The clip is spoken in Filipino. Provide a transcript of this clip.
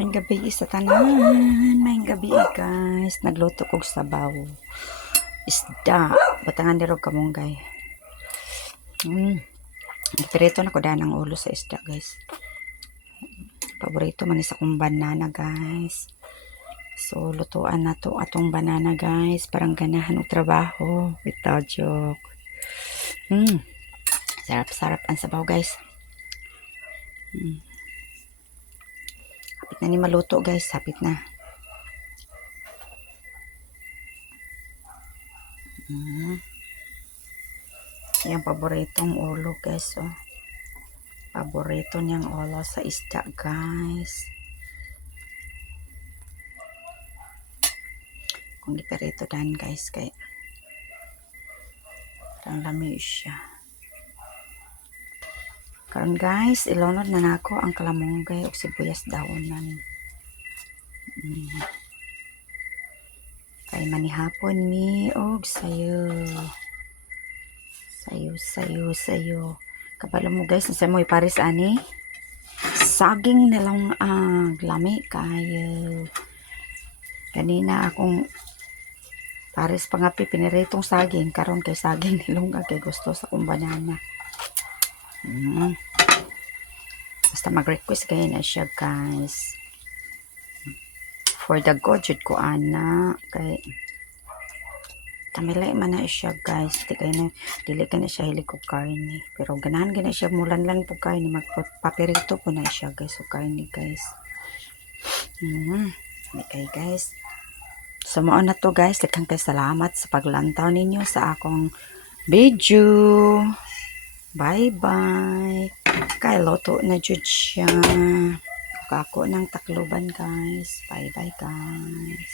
May gabi sa tanan. May gabi guys. Nagluto kog sabaw. Isda. Batangan niro kamunggay. Pirito na ko daan ang ulo sa isda guys. Paborito man isa kong banana guys. So lutuan na to atong banana guys. Parang ganahan og trabaho. Without joke. Sarap-sarap ang sabaw guys. Hapit na ni maluto guys. Hapit na. Yung paboritong ulo guys. Oh. Paborito niyang ulo sa isda guys. Kung giperito dan guys kay parang lami siya. Karon guys, ilunod na nako ang kalamonggay ug sibuyas daonan. Kay manihapon mi og sayo. Sayo. Kabalo mo guys, sa mo ipares ani. Saging na lang ang lami kayo. Kanina akong pares pangapi piniritong saging karon kay saging nilunga kay gusto sa kong banana. Basta mag-request kayo na siya guys. For the godjud ko ana kay tamilay man na siya guys. Dili ka na siya hilig og karne. Pero ganahan gina siya mulanlan po karne. Magpapirito po na siya guys. O karne guys. Okay guys. So mo na to guys. Daghang kay salamat sa paglantaw ninyo sa akong video. Bye bye. Kay loto na jud siya. Kako ng takloban guys. Bye bye guys.